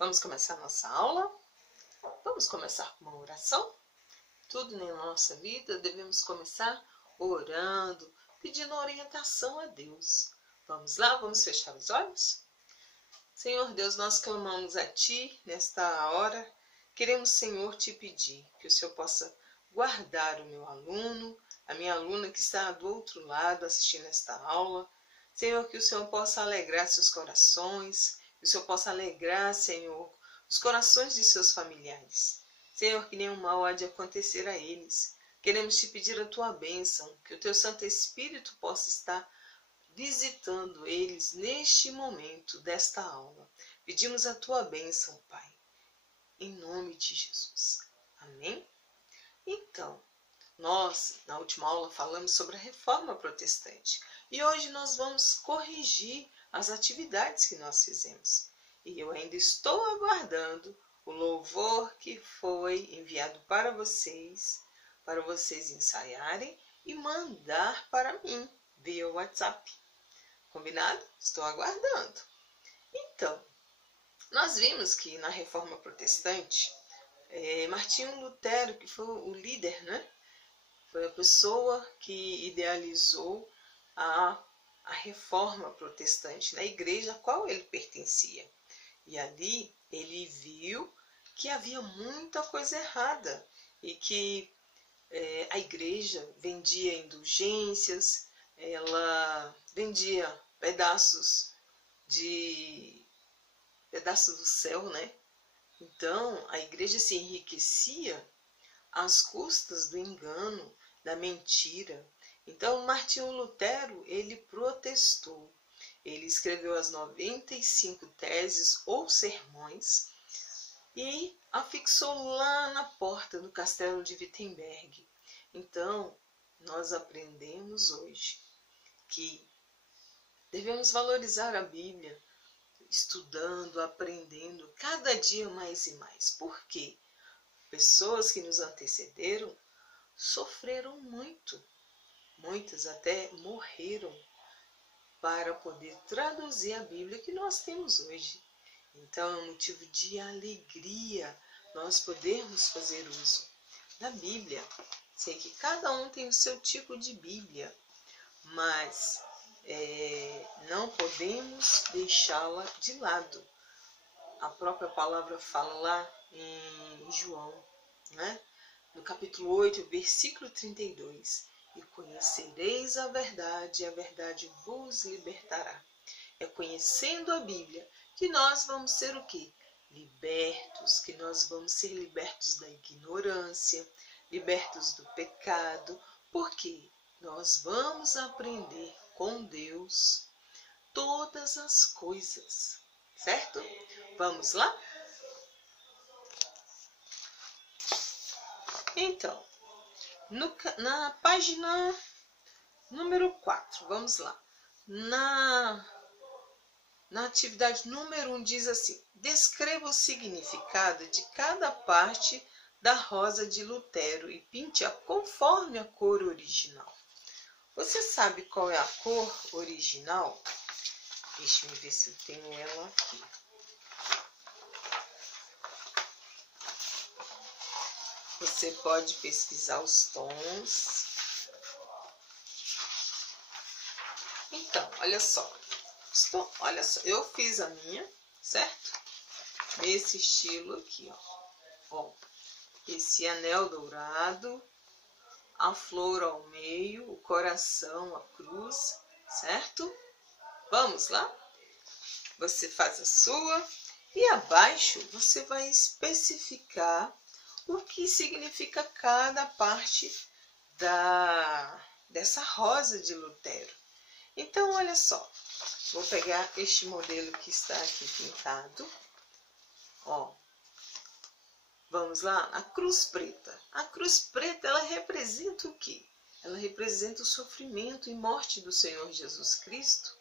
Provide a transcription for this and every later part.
Vamos começar a nossa aula? Vamos começar com uma oração? Tudo na nossa vida devemos começar orando, pedindo orientação a Deus. Vamos lá? Vamos fechar os olhos? Senhor Deus, nós clamamos a Ti nesta hora. Queremos, Senhor, Te pedir que o Senhor possa guardar o meu aluno, a minha aluna que está do outro lado assistindo esta aula. Senhor, que o Senhor possa alegrar seus corações, que o Senhor possa alegrar, Senhor, os corações de seus familiares. Senhor, que nenhum mal há de acontecer a eles. Queremos Te pedir a Tua bênção, que o Teu Santo Espírito possa estar visitando eles neste momento desta aula. Pedimos a Tua bênção, Pai, em nome de Jesus. Amém? Então, nós, na última aula, falamos sobre a Reforma Protestante. E hoje nós vamos corrigir as atividades que nós fizemos. E eu ainda estou aguardando o louvor que foi enviado para vocês ensaiarem e mandar para mim via WhatsApp. Combinado? Estou aguardando. Então, nós vimos que na Reforma Protestante, Martinho Lutero, que foi o líder, né? Foi a pessoa que idealizou a Reforma Protestante na igreja a qual ele pertencia. E ali ele viu que havia muita coisa errada e que a igreja vendia indulgências, ela vendia pedaços do céu, né? Então a igreja se enriquecia às custas do engano, da mentira. Então Martinho Lutero, ele protestou. Ele escreveu as 95 teses ou sermões e afixou lá na porta do castelo de Wittenberg. Então, nós aprendemos hoje que devemos valorizar a Bíblia, estudando, aprendendo cada dia mais e mais. Por quê? Pessoas que nos antecederam sofreram muito. Muitas até morreram para poder traduzir a Bíblia que nós temos hoje. Então é um motivo de alegria nós podermos fazer uso da Bíblia. Sei que cada um tem o seu tipo de Bíblia, mas não podemos deixá-la de lado. A própria palavra fala lá em João, né? No capítulo 8, versículo 32. E conhecereis a verdade vos libertará. É conhecendo a Bíblia que nós vamos ser o quê? Libertos, que nós vamos ser libertos da ignorância, libertos do pecado, porque nós vamos aprender com Deus todas as coisas, certo? Vamos lá? Então, na página número 4, vamos lá. Na atividade número 1 diz assim: descreva o significado de cada parte da rosa de Lutero e pinte-a conforme a cor original. Você sabe qual é a cor original? Deixa-me ver se eu tenho ela aqui. Você pode pesquisar os tons. Então, olha só. Eu fiz a minha, certo? Nesse estilo aqui, ó. Esse anel dourado, a flor ao meio, o coração, a cruz, certo? Vamos lá? Você faz a sua e abaixo você vai especificar o que significa cada parte dessa rosa de Lutero. Então, olha só, vou pegar este modelo que está aqui pintado. Ó, vamos lá, a cruz preta. A cruz preta, ela representa o quê? Ela representa o sofrimento e morte do Senhor Jesus Cristo,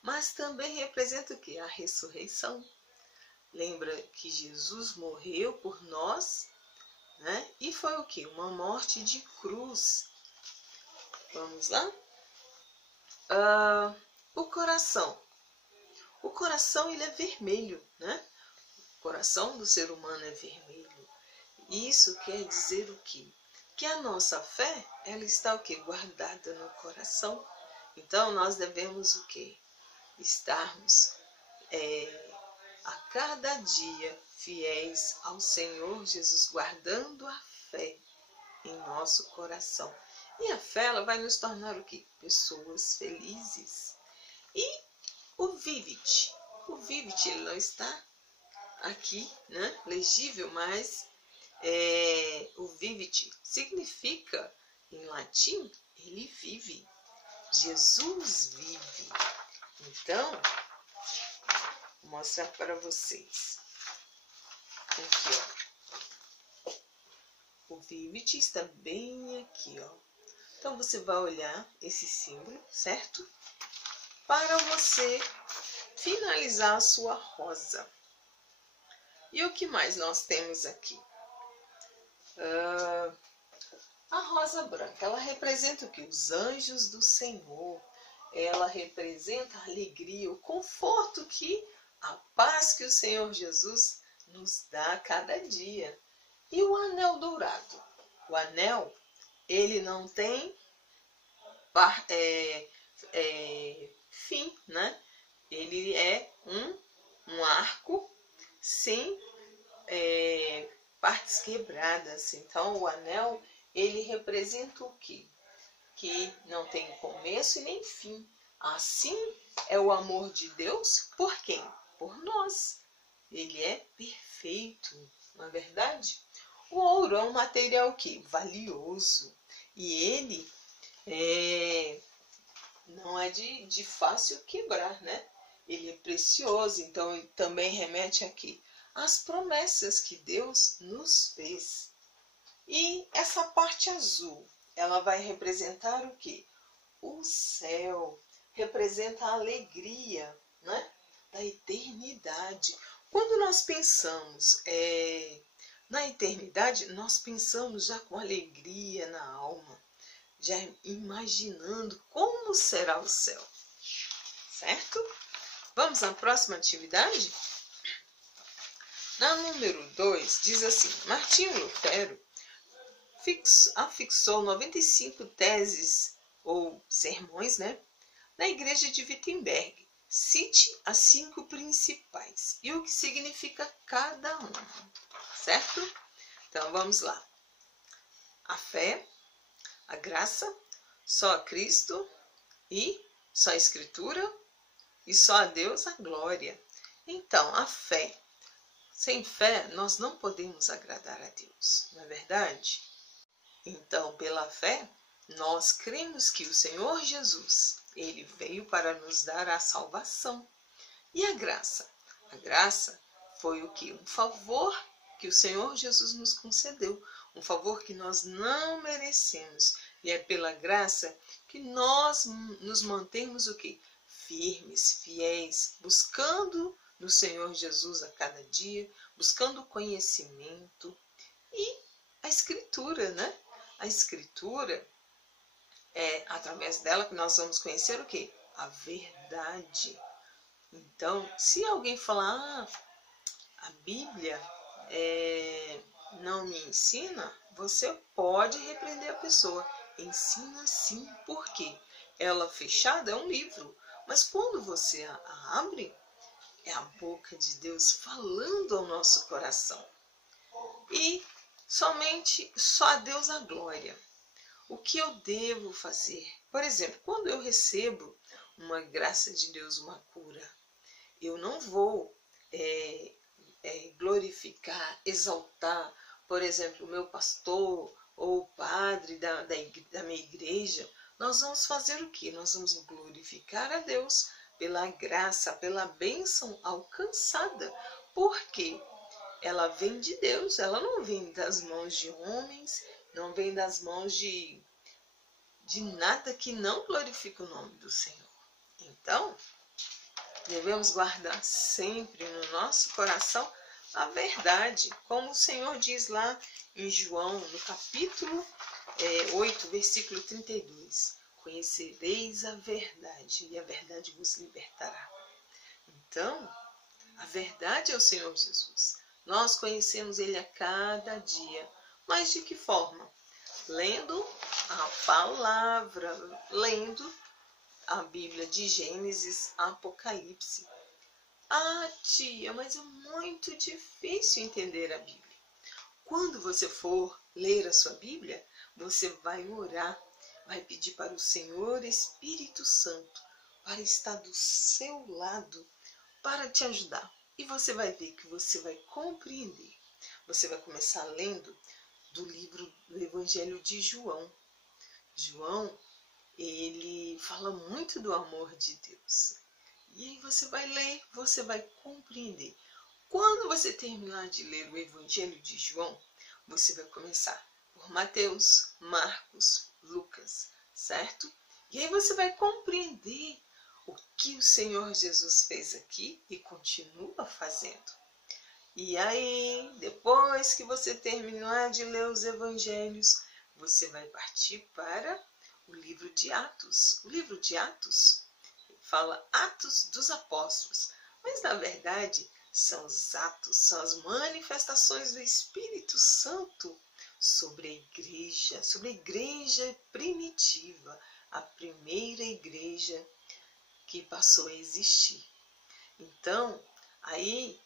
mas também representa o quê? A ressurreição. Lembra que Jesus morreu por nós, né? E foi o quê? Uma morte de cruz. Vamos lá? O coração. O coração, ele é vermelho, né? coração do ser humano é vermelho. Isso quer dizer o quê? Que a nossa fé, ela está o quê? Guardada no coração. Então, nós devemos o quê? Estarmos a cada dia fiéis ao Senhor Jesus, guardando a fé em nosso coração. E a fé, ela vai nos tornar o quê? Pessoas felizes. E o Vivit, ele não está aqui, né, legível, mas o Vivit significa, em latim, ele vive. Jesus vive. Então, vou mostrar para vocês. Aqui, ó. O Vivit está bem aqui, ó. Então, você vai olhar esse símbolo, certo? Para você finalizar a sua rosa. E o que mais nós temos aqui? A rosa branca, ela representa o que? Os anjos do Senhor. Ela representa a alegria, o conforto a paz que o Senhor Jesus nos dá a cada dia. E o anel dourado? O anel, ele não tem fim, né? Ele é um arco sem partes quebradas. Então, o anel, ele representa o quê? Que não tem começo e nem fim. Assim é o amor de Deus por quem? Por nós. Ele é perfeito, não é verdade? O ouro é um material que valioso e ele não é de fácil quebrar, né? Ele é precioso, então ele também remete aqui às promessas que Deus nos fez. E essa parte azul, ela vai representar o quê? O céu, representa a alegria, né, da eternidade. Quando nós pensamos na eternidade, nós pensamos já com alegria na alma, já imaginando como será o céu, certo? Vamos à próxima atividade? Na número 2, diz assim: Martinho Lutero afixou 95 teses ou sermões, né, na igreja de Wittenberg. Cite as 5 principais e o que significa cada uma, certo? Então, vamos lá. A fé, a graça, só a Cristo e só a Escritura e só a Deus a glória. Então, a fé. Sem fé, nós não podemos agradar a Deus, não é verdade? Então, pela fé, nós cremos que o Senhor Jesus, ele veio para nos dar a salvação. E a graça? A graça foi o quê? Um favor que o Senhor Jesus nos concedeu, um favor que nós não merecemos. E é pela graça que nós nos mantemos o quê? Firmes, fiéis, buscando no Senhor Jesus a cada dia, buscando conhecimento e a Escritura, né? A Escritura é através dela que nós vamos conhecer o quê? A verdade. Então, se alguém falar, a Bíblia não me ensina, você pode repreender a pessoa. Ensina sim, por quê? Ela fechada é um livro, mas quando você a abre, é a boca de Deus falando ao nosso coração. E só a Deus a glória. O que eu devo fazer? Por exemplo, quando eu recebo uma graça de Deus, uma cura, eu não vou glorificar, exaltar, por exemplo, o meu pastor ou o padre da minha igreja. Nós vamos fazer o quê? Nós vamos glorificar a Deus pela graça, pela bênção alcançada, porque ela vem de Deus, ela não vem das mãos de homens, não vem das mãos de nada que não glorifique o nome do Senhor. Então, devemos guardar sempre no nosso coração a verdade, como o Senhor diz lá em João, no capítulo 8, versículo 32. Conhecereis a verdade e a verdade vos libertará. Então, a verdade é o Senhor Jesus. Nós conhecemos Ele a cada dia. Mas de que forma? Lendo a palavra, lendo a Bíblia de Gênesis a Apocalipse. Ah, tia, mas é muito difícil entender a Bíblia. Quando você for ler a sua Bíblia, você vai orar, vai pedir para o Senhor Espírito Santo para estar do seu lado, para te ajudar. E você vai ver que você vai compreender. Você vai começar lendo do livro do Evangelho de João. João, ele fala muito do amor de Deus. E aí você vai ler, você vai compreender. Quando você terminar de ler o Evangelho de João, você vai começar por Mateus, Marcos, Lucas, certo? E aí você vai compreender o que o Senhor Jesus fez aqui e continua fazendo. E aí, depois que você terminar de ler os Evangelhos, você vai partir para o livro de Atos. O livro de Atos fala Atos dos Apóstolos, mas na verdade são os atos, são as manifestações do Espírito Santo sobre a igreja primitiva, a primeira igreja que passou a existir. Então, aí,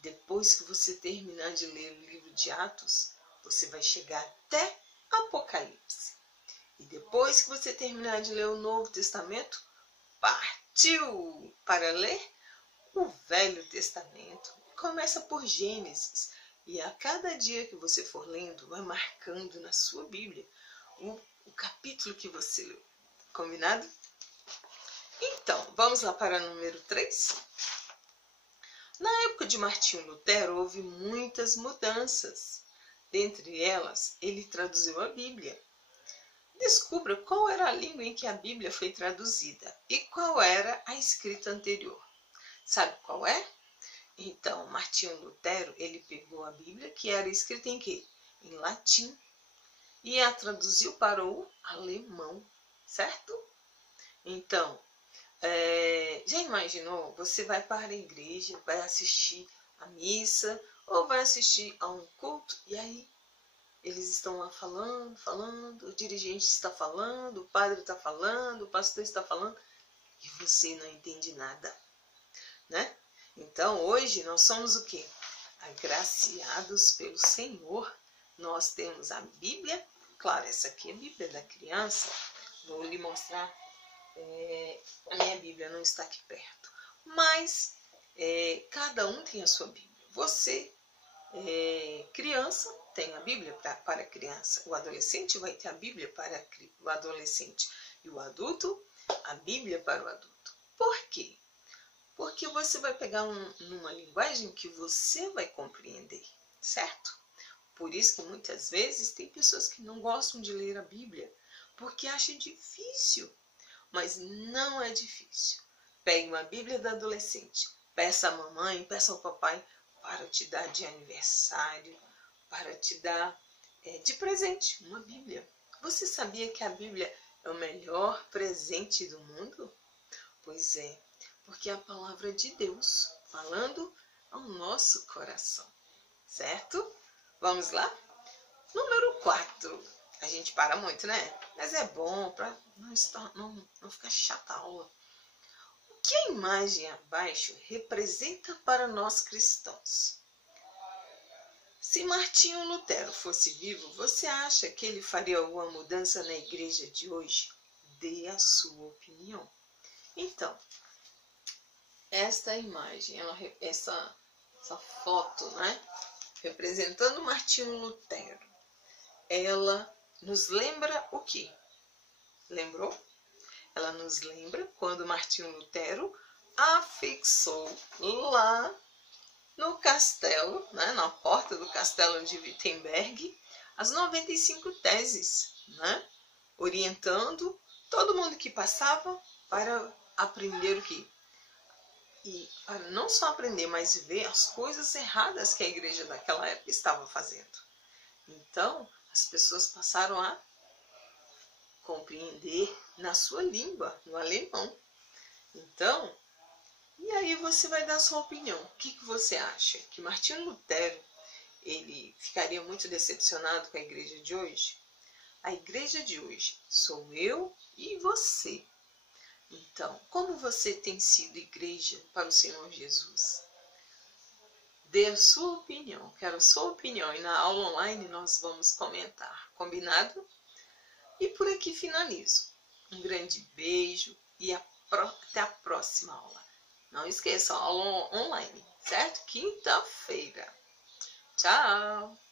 depois que você terminar de ler o livro de Atos, você vai chegar até Apocalipse. E depois que você terminar de ler o Novo Testamento, partiu para ler o Velho Testamento. Começa por Gênesis. E a cada dia que você for lendo, vai marcando na sua Bíblia o capítulo que você leu. Combinado? Então, vamos lá para o número 3. Na época de Martinho Lutero, houve muitas mudanças. Dentre elas, ele traduziu a Bíblia. Descubra qual era a língua em que a Bíblia foi traduzida e qual era a escrita anterior. Sabe qual é? Então, Martinho Lutero, ele pegou a Bíblia, que era escrita em quê? Em latim, e a traduziu para o alemão, certo? Então, já imaginou? Você vai para a igreja, vai assistir a missa, ou vai assistir a um culto, e aí eles estão lá falando, o dirigente está falando, o padre está falando, o pastor está falando, e você não entende nada, né? Então, hoje nós somos o quê? Agraciados pelo Senhor. Nós temos a Bíblia. Claro, essa aqui é a Bíblia da criança. Vou lhe mostrar. A minha Bíblia não está aqui perto. Mas cada um tem a sua Bíblia. Você, criança, tem a Bíblia para a criança. O adolescente vai ter a Bíblia para o adolescente. E o adulto, a Bíblia para o adulto. Por quê? Porque você vai pegar numa linguagem que você vai compreender, certo? Por isso que muitas vezes tem pessoas que não gostam de ler a Bíblia, porque acham difícil. Mas não é difícil. Pegue uma Bíblia do adolescente, peça à mamãe, peça ao papai para te dar de aniversário, para te dar de presente uma Bíblia. Você sabia que a Bíblia é o melhor presente do mundo? Pois é. Porque é a palavra de Deus falando ao nosso coração, certo? Vamos lá? Número 4. A gente para muito, né? Mas é bom para não ficar chata a aula. O que a imagem abaixo representa para nós cristãos? Se Martinho Lutero fosse vivo, você acha que ele faria alguma mudança na igreja de hoje? Dê a sua opinião. Então, esta imagem, essa foto, né, representando Martinho Lutero, ela nos lembra o quê? Lembrou? Ela nos lembra quando Martinho Lutero afixou lá no castelo, né, na porta do castelo de Wittenberg, as 95 teses, né, orientando todo mundo que passava para aprender o quê? E para não só aprender, mas ver as coisas erradas que a igreja daquela época estava fazendo. Então, as pessoas passaram a compreender na sua língua, no alemão. Então, E aí você vai dar sua opinião. O que você acha? Que Martinho Lutero, ele ficaria muito decepcionado com a igreja de hoje? A igreja de hoje sou eu e você. Então, como você tem sido igreja para o Senhor Jesus? Dê a sua opinião, quero a sua opinião. E na aula online nós vamos comentar, combinado? E por aqui finalizo. Um grande beijo e até a próxima aula. Não esqueça, aula online, certo? Quinta-feira. Tchau!